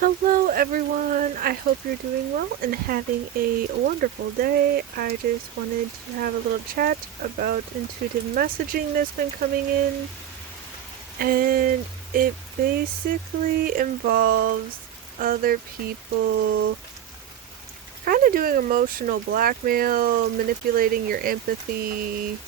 Hello everyone, I hope you're doing well and having a wonderful day. I just wanted to have a little chat about intuitive messaging that's been coming in, and it basically involves other people kind of doing emotional blackmail, manipulating your empathy,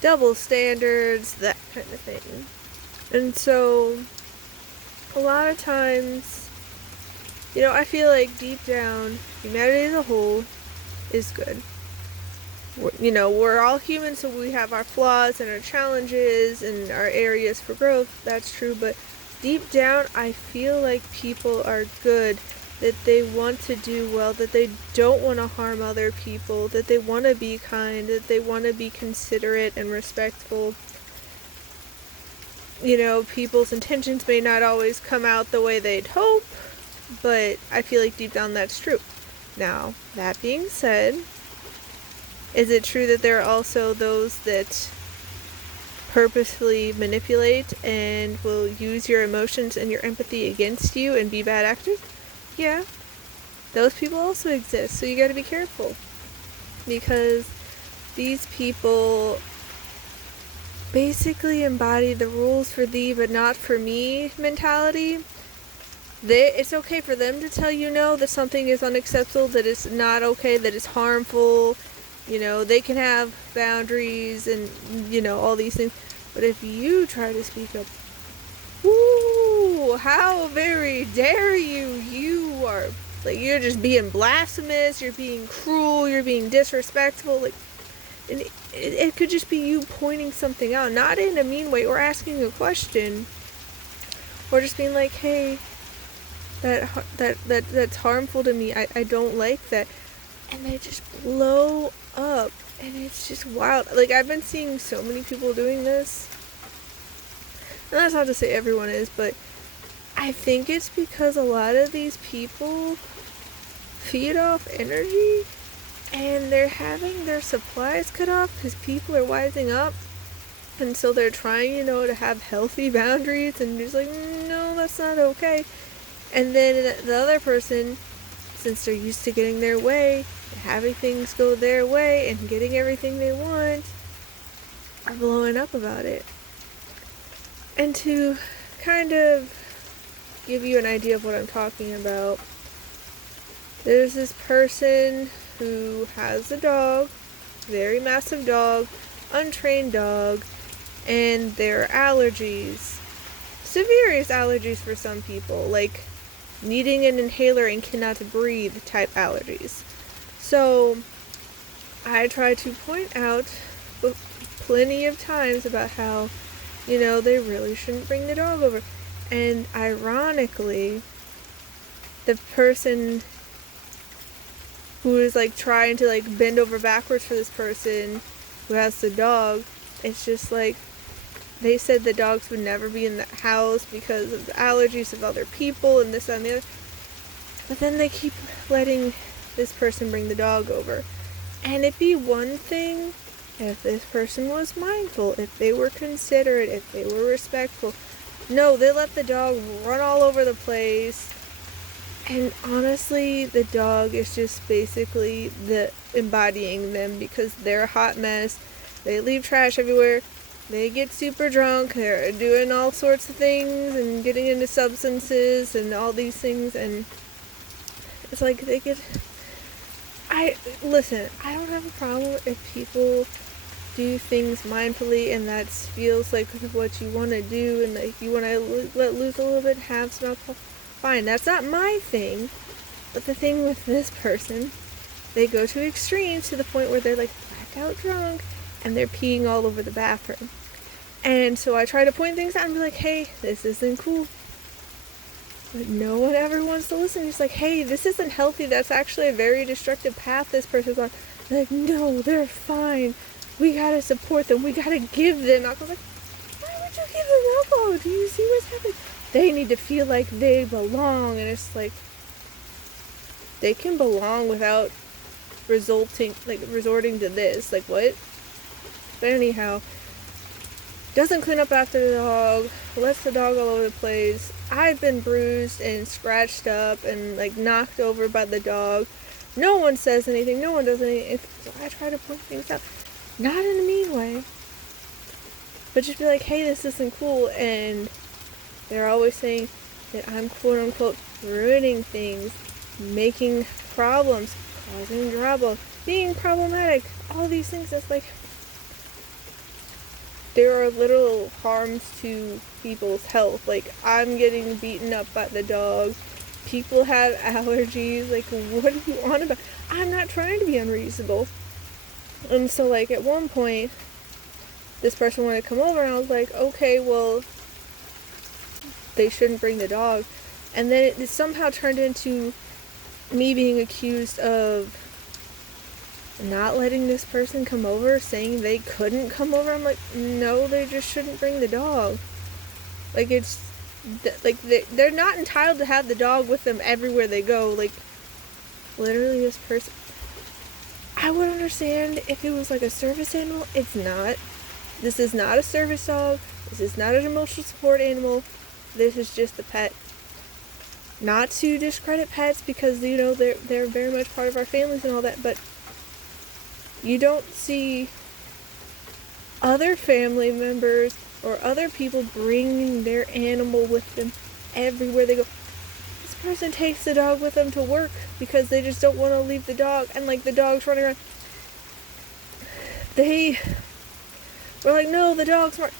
double standards, that kind of thing. And so a lot of times, I feel like deep down, humanity as a whole is good. We're all human, so we have our flaws and our challenges and our areas for growth. That's true, but deep down, I feel like people are good, that they want to do well, that they don't want to harm other people, that they want to be kind, that they want to be considerate and respectful. People's intentions may not always come out the way they'd hope, but I feel like deep down that's true. Now, that being said, is it true that there are also those that purposefully manipulate and will use your emotions and your empathy against you and be bad actors? Yeah, those people also exist, so you gotta be careful. Because these people basically embody the rules for thee but not for me mentality. It's okay for them to tell you no, that something is unacceptable, that it's not okay, that it's harmful. They can have boundaries and, all these things. But if you try to speak up, ooh, how very dare you? You are, you're just being blasphemous, you're being cruel, you're being disrespectful. And it could just be you pointing something out, not in a mean way, or asking a question, or just being like, hey, that's harmful to me. I don't like that. And they just blow up, and it's just wild. I've been seeing so many people doing this, and that's not to say everyone is, but I think it's because a lot of these people feed off energy, and they're having their supplies cut off because people are wising up, and so they're trying, to have healthy boundaries, and just like, no, that's not okay. And then the other person, since they're used to getting their way, having things go their way, and getting everything they want, are blowing up about it. And to kind of give you an idea of what I'm talking about, there's this person who has a dog, very massive dog, untrained dog, and their allergies, severe allergies for some people, like needing an inhaler and cannot breathe type allergies. So I try to point out plenty of times about how, they really shouldn't bring the dog over. And ironically, the person who is trying to bend over backwards for this person who has the dog, it's just they said the dogs would never be in the house because of the allergies of other people and this, that, and the other. But then they keep letting this person bring the dog over. And it'd be one thing if this person was mindful, if they were considerate, if they were respectful. No, they let the dog run all over the place. And honestly, the dog is just basically embodying them, because they're a hot mess. They leave trash everywhere. They get super drunk, they're doing all sorts of things and getting into substances and all these things, and it's listen, I don't have a problem if people do things mindfully and that feels like what you want to do, and you want to let loose a little bit, have some alcohol, fine, that's not my thing. But the thing with this person, they go to extremes to the point where they're blackout drunk and they're peeing all over the bathroom. And so I try to point things out and be like, hey, this isn't cool. But no one ever wants to listen. It's like, hey, this isn't healthy. That's actually a very destructive path this person's on. They're no, they're fine. We gotta support them. We gotta give them alcohol. Why would you give them alcohol? Do you see what's happening? They need to feel like they belong. And it's they can belong without resorting to this. What? But anyhow, doesn't clean up after the dog, lets the dog all over the place. I've been bruised and scratched up and like knocked over by the dog. No one says anything, no one does anything. So I try to point things out, not in a mean way, but just be like, hey, this isn't cool. And they're always saying that I'm quote unquote ruining things, making problems, causing trouble, being problematic, all these things. That's like, there are literal harms to people's health. Like, I'm getting beaten up by the dog. People have allergies. Like, what are you on about? I'm not trying to be unreasonable. And so, like, at one point, this person wanted to come over, and I was like, okay, well, they shouldn't bring the dog. And then it somehow turned into me being accused of not letting this person come over, saying they couldn't come over. I'm like, no, they just shouldn't bring the dog. Like, it's like they're not entitled to have the dog with them everywhere they go. Like, literally, this person, I would understand if it was like a service animal. It's not. This is not a service dog. This is not an emotional support animal. This is just a pet. Not to discredit pets, because, you know, they're very much part of our families and all that, but you don't see other family members or other people bringing their animal with them everywhere they go. This person takes the dog with them to work because they just don't want to leave the dog, and like the dog's running around. They were like, no, the dog's smart.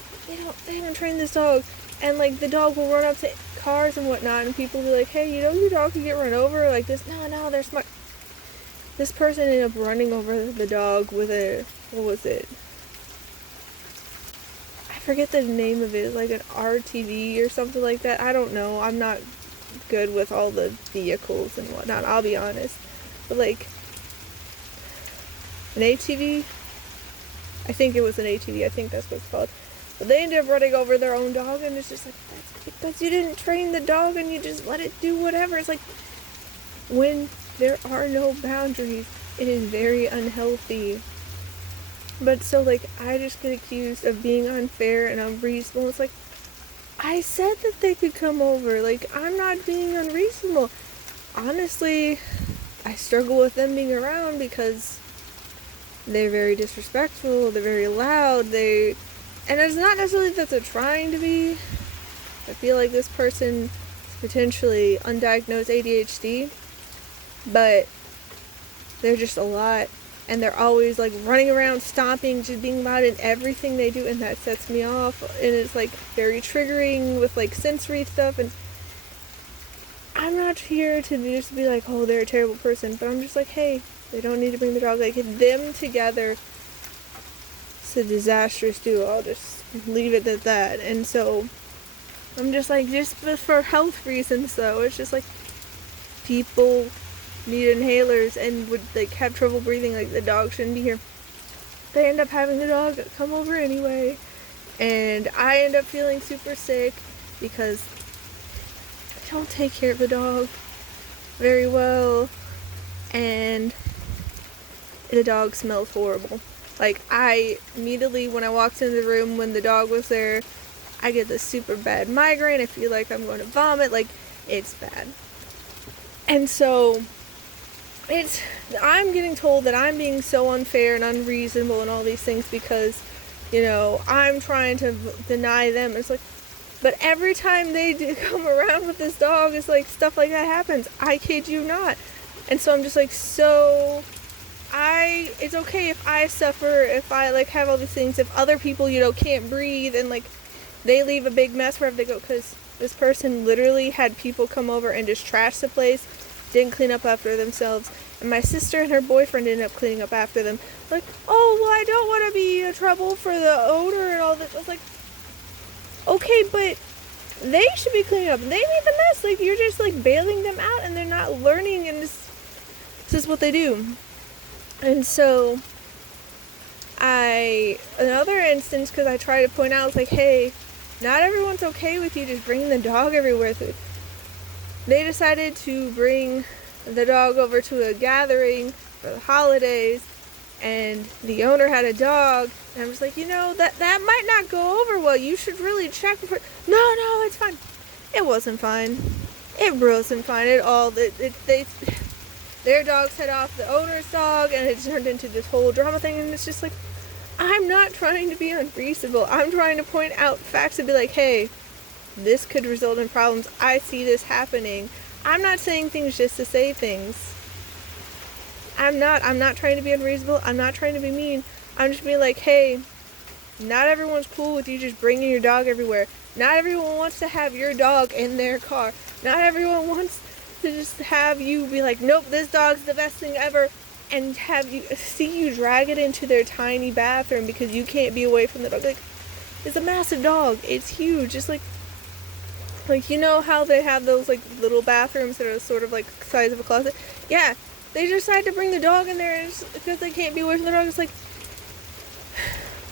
They haven't trained this dog. And like the dog will run up to cars and whatnot, and people will be like, hey, you know, your dog can get run over like this. No, they're smart. This person ended up running over the dog with a, what was it? I forget the name of it, like an RTV or something like that. I don't know. I'm not good with all the vehicles and whatnot, I'll be honest. But like, an ATV? I think it was an ATV. I think that's what it's called. But they ended up running over their own dog, and it's just like, that's because you didn't train the dog and you just let it do whatever. It's like, when there are no boundaries, it is very unhealthy. But so, like, I just get accused of being unfair and unreasonable. It's like, I said that they could come over. Like, I'm not being unreasonable. Honestly, I struggle with them being around because they're very disrespectful, they're very loud, and it's not necessarily that they're trying to be. I feel like this person is potentially undiagnosed ADHD, but they're just a lot, and they're always like running around, stomping, just being loud in everything they do, and that sets me off, and it's like very triggering with like sensory stuff. And I'm not here to just be like, oh, they're a terrible person, but I'm just like, hey, they don't need to bring the dog. Like, them together, it's a disastrous duo. I'll just leave it at that. And so I'm just like, just for health reasons though, it's just like, people need inhalers and would like have trouble breathing. Like, the dog shouldn't be here. They end up having the dog come over anyway, and I end up feeling super sick because I don't take care of the dog very well, and the dog smells horrible. Like, I immediately, when I walked into the room when the dog was there, I get this super bad migraine. I feel like I'm going to vomit. Like, it's bad. And so I'm getting told that I'm being so unfair and unreasonable and all these things because, you know, I'm trying to deny them. It's like, but every time they do come around with this dog, it's like stuff like that happens. I kid you not. And so I'm just like, so it's okay if I suffer, if I like have all these things, if other people, you know, can't breathe and like they leave a big mess wherever they go, because this person literally had people come over and just trash the place, didn't clean up after themselves, and my sister and her boyfriend ended up cleaning up after them. Like, oh, well, I don't want to be a trouble for the owner and all this. I was like, okay, but they should be cleaning up. They made the mess. Like, you're just like bailing them out, and they're not learning, and this is what they do. And so another instance, because I try to point out, it's like, hey, not everyone's okay with you just bringing the dog everywhere. They decided to bring the dog over to a gathering for the holidays, and the owner had a dog, And I'm just like, that might not go over well. You should really check before. No, it's fine. It wasn't fine. It wasn't fine at all. Their dog set off the owner's dog, and it turned into this whole drama thing. And it's just like, I'm not trying to be unreasonable. I'm trying to point out facts and be like, hey, this could result in problems. I see this happening. I'm not saying things just to say things. I'm not trying to be unreasonable. I'm not trying to be mean. I'm just being like, hey, not everyone's cool with you just bringing your dog everywhere. Not everyone wants to have your dog in their car. Not everyone wants to just have you be like, nope, this dog's the best thing ever, and have you see you drag it into their tiny bathroom because you can't be away from the dog. Like, it's a massive dog. It's huge. Just like how they have those like little bathrooms that are sort of like the size of a closet. Yeah, they decide to bring the dog in there because they can't be away from the dog. It's like,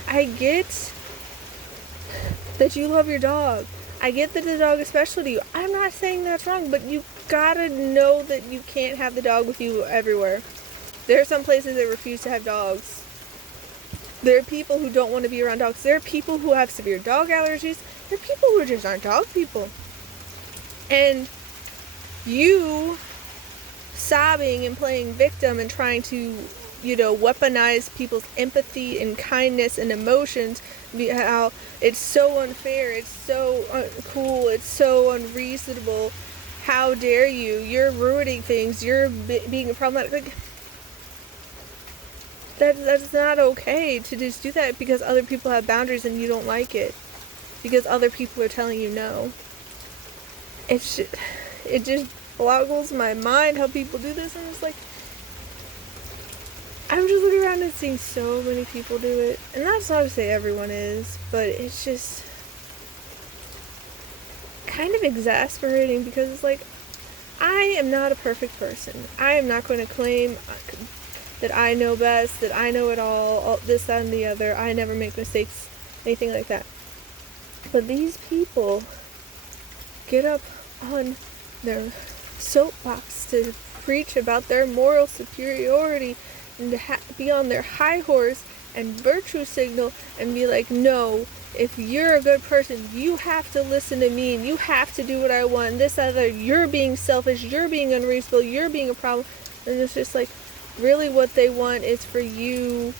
I get that you love your dog. I get that the dog is special to you. I'm not saying that's wrong, but you gotta know that you can't have the dog with you everywhere. There are some places that refuse to have dogs. There are people who don't want to be around dogs. There are people who have severe dog allergies. There are people who just aren't dog people. And you sobbing and playing victim and trying to, weaponize people's empathy and kindness and emotions, how it's so unfair, it's so uncool, it's so unreasonable. How dare you? You're ruining things. You're being problematic. Like, that's not okay to just do that because other people have boundaries and you don't like it. Because other people are telling you no. It just boggles my mind how people do this, and it's like, I'm just looking around and seeing so many people do it. And that's not to say everyone is, but it's just kind of exasperating because it's like, I am not a perfect person. I am not going to claim that I know best, that I know it all, this, that, and the other. I never make mistakes, anything like that. But these people get up on their soapbox to preach about their moral superiority and to be on their high horse and virtue signal and be like, no, if you're a good person, you have to listen to me and you have to do what I want. This, other, you're being selfish, you're being unreasonable, you're being a problem. And it's just like, really what they want is for you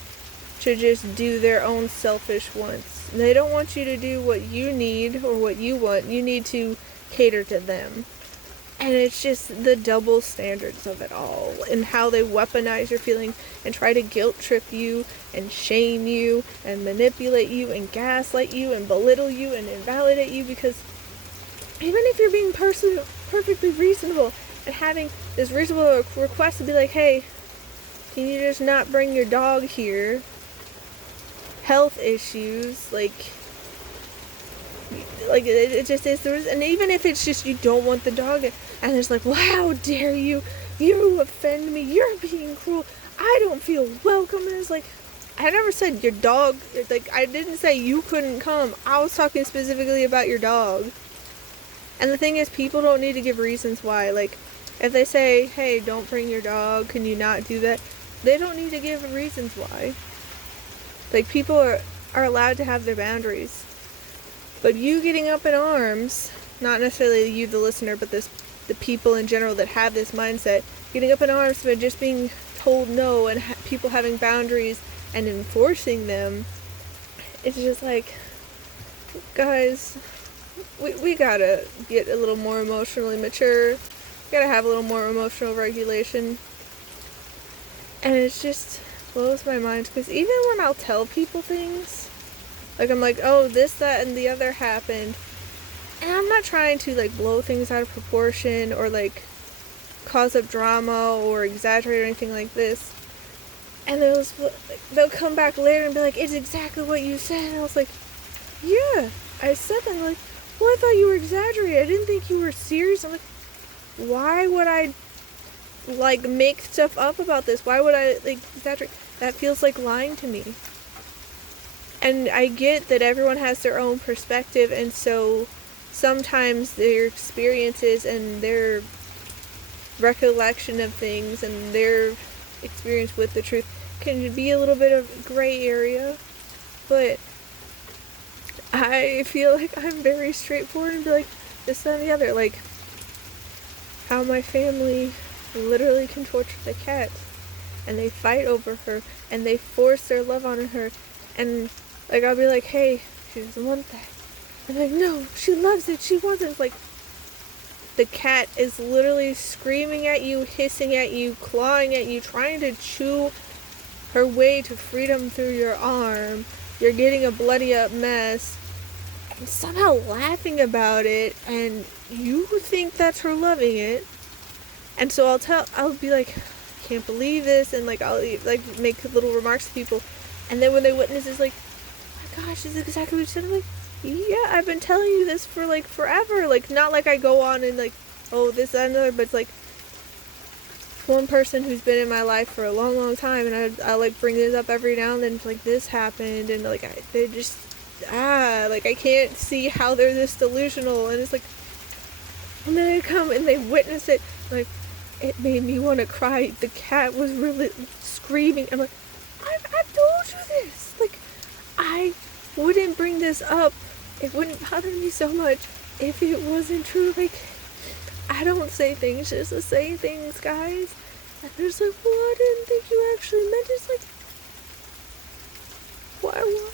to just do their own selfish wants. They don't want you to do what you need or what you want. You need to cater to them. And it's just the double standards of it all and how they weaponize your feelings and try to guilt trip you and shame you and manipulate you and gaslight you and belittle you and invalidate you, because even if you're being perfectly reasonable and having this reasonable request to be like, hey, can you just not bring your dog here? Health issues, like it just is. And even if it's just you don't want the dog, and it's like, well, how dare you? You offend me. You're being cruel. I don't feel welcome. And it's like, I never said your dog. Like, I didn't say you couldn't come. I was talking specifically about your dog. And the thing is, people don't need to give reasons why. Like, if they say, hey, don't bring your dog, can you not do that? They don't need to give reasons why. Like, people are allowed to have their boundaries. But you getting up in arms, not necessarily you the listener, but the people in general that have this mindset, getting up in arms but just being told no, and people having boundaries and enforcing them, it's just like, guys, we gotta get a little more emotionally mature. We gotta have a little more emotional regulation. And it just blows my mind, because even when I'll tell people things, like, I'm like, oh, this, that, and the other happened, and I'm not trying to, like, blow things out of proportion or, like, cause up drama or exaggerate or anything like this, and they'll come back later and be like, it's exactly what you said. And I was like, yeah, I said that. And like, well, I thought you were exaggerating. I didn't think you were serious. I'm like, why would I, like, make stuff up about this? Why would I, like, exaggerate? That feels like lying to me. And I get that everyone has their own perspective, and so sometimes their experiences and their recollection of things and their experience with the truth can be a little bit of gray area. but I feel like I'm very straightforward and be like, this, that, and the other. Like, how my family literally can torture the cat, and they fight over her, and they force their love on her, and, like, I'll be like, hey, she doesn't want that. And like, no, she loves it, she wants it. It's like, the cat is literally screaming at you, hissing at you, clawing at you, trying to chew her way to freedom through your arm. You're getting a bloody up mess, and somehow laughing about it, and you think that's her loving it. And so I'll be like, I can't believe this, and like, I'll like make little remarks to people, and then when they witness, it's like, oh my gosh, this is exactly what you said. I'm like, yeah, I've been telling you this for like forever. Like, not like I go on and like, oh, this, that, and another, but it's like one person who's been in my life for a long, long time, and I like bring this up every now and then. Like, this happened, and like they just like, I can't see how they're this delusional. And it's like, and then they come and they witness it. Like, it made me want to cry. The cat was really screaming. I'm like, I've told you this. Like, I wouldn't bring this up. It wouldn't bother me so much if it wasn't true. Like, I don't say things just to say things, guys. And they're just like, well, I didn't think you actually meant it. It's like,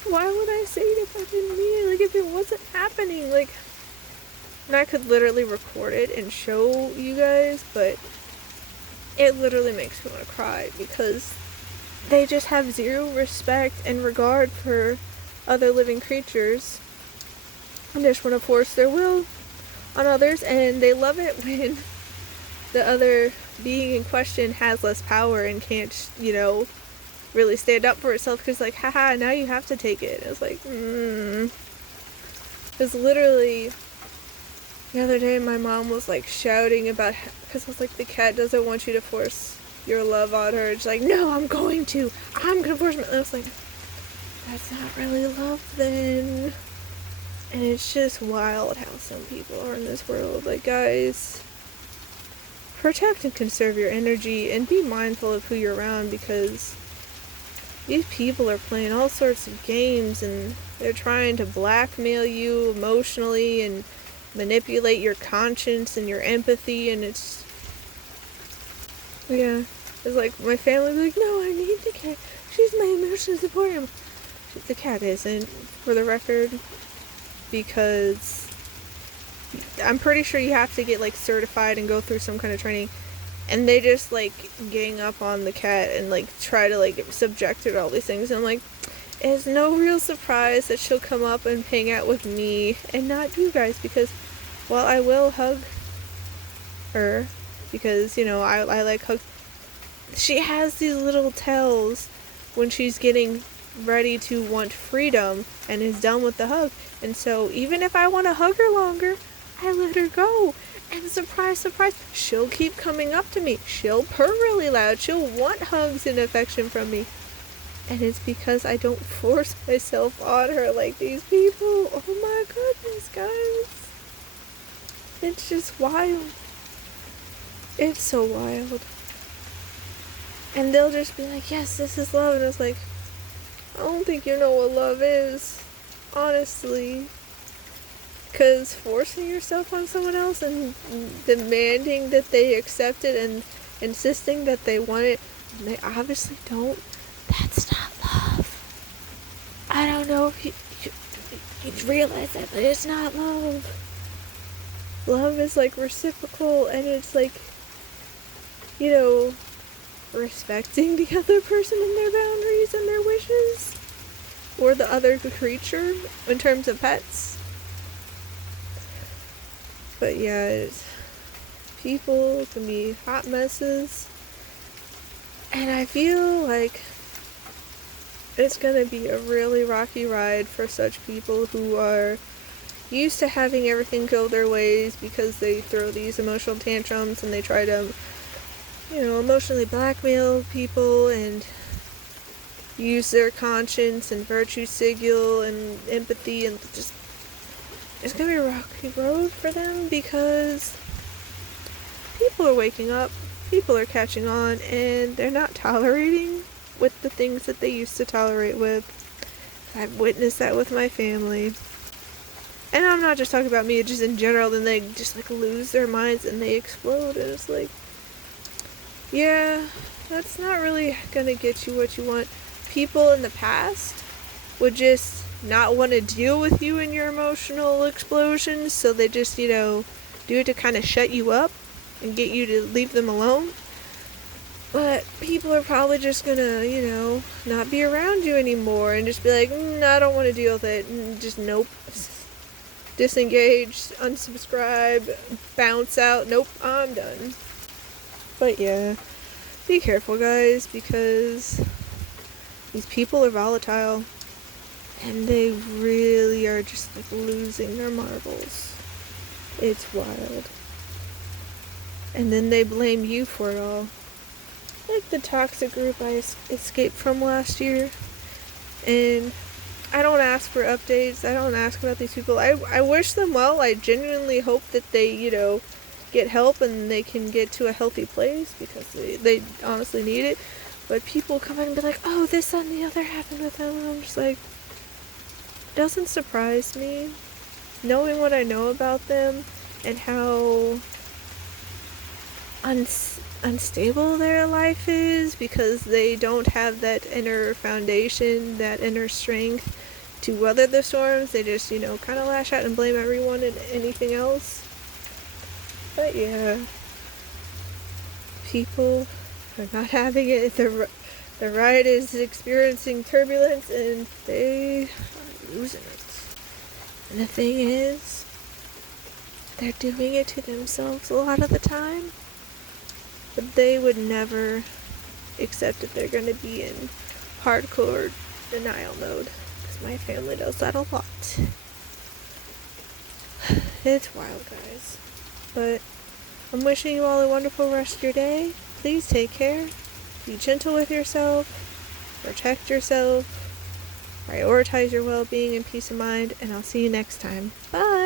why would I say it if I didn't mean it? Like, if it wasn't happening, like, and I could literally record it and show you guys, but it literally makes me want to cry, because they just have zero respect and regard for other living creatures, and they just want to force their will on others, and they love it when the other being in question has less power and can't, really stand up for itself, because like, haha, now you have to take it. It's like, Because literally, the other day my mom was like shouting about, because I was like, the cat doesn't want you to force your love on her. She's like, no, I'm going to force my, and I was like, that's not really love then. And it's just wild how some people are in this world. Like, guys, protect and conserve your energy and be mindful of who you're around, because these people are playing all sorts of games, and they're trying to blackmail you emotionally and manipulate your conscience and your empathy, and it's like my family was like, no, I need the cat, she's my emotional support. The cat isn't, for the record, because I'm pretty sure you have to get like certified and go through some kind of training, and they just like gang up on the cat and like try to like subject her to all these things. And I'm like, it's no real surprise that she'll come up and hang out with me and not you guys, because while I will hug her, because I like hugs, she has these little tells when she's getting ready to want freedom and is done with the hug. And so even if I want to hug her longer, I let her go. And surprise, surprise, she'll keep coming up to me. She'll purr really loud. She'll want hugs and affection from me. And it's because I don't force myself on her like these people. Oh my goodness, guys. It's just wild. It's so wild. And they'll just be like, yes, this is love. And it's like, I don't think you know what love is, honestly. Because forcing yourself on someone else and demanding that they accept it and insisting that they want it, and they obviously don't, that's not love. I don't know if you realize that, but it's not love. Love is like reciprocal, and it's like, respecting the other person and their boundaries and their wishes, or the other creature in terms of pets. But yeah, people can be hot messes, and I feel like it's gonna be a really rocky ride for such people who are used to having everything go their ways, because they throw these emotional tantrums and they try to emotionally blackmail people and use their conscience and virtue signal and empathy, and just, it's gonna be a rocky road for them, because people are waking up, people are catching on, and they're not tolerating with the things that they used to tolerate with. I've witnessed that with my family. And I'm not just talking about me, just in general, then they just like lose their minds and they explode. And it's like, yeah, that's not really gonna get you what you want. People in the past would just not want to deal with you in your emotional explosions, so they just, do it to kind of shut you up and get you to leave them alone. But people are probably just gonna, not be around you anymore and just be like, I don't want to deal with it. And just nope. Disengage, unsubscribe, bounce out. Nope, I'm done. But yeah, be careful, guys, because these people are volatile. And they really are just like losing their marbles. It's wild. And then they blame you for it all. Like the toxic group I escaped from last year. And I don't ask for updates. I don't ask about these people. I wish them well. I genuinely hope that they, get help and they can get to a healthy place because they honestly need it. But people come in and be like, oh, this, that, and the other happened with them. And I'm just like, doesn't surprise me. Knowing what I know about them and how unstable their life is because they don't have that inner foundation, that inner strength to weather the storms. They just, kind of lash out and blame everyone and anything else. But yeah, people are not having it. The ride is experiencing turbulence and they are losing it. And the thing is, they're doing it to themselves a lot of the time. But they would never accept that they're going to be in hardcore denial mode. Because my family does that a lot. It's wild, guys. But I'm wishing you all a wonderful rest of your day. Please take care. Be gentle with yourself. Protect yourself. Prioritize your well-being and peace of mind. And I'll see you next time. Bye!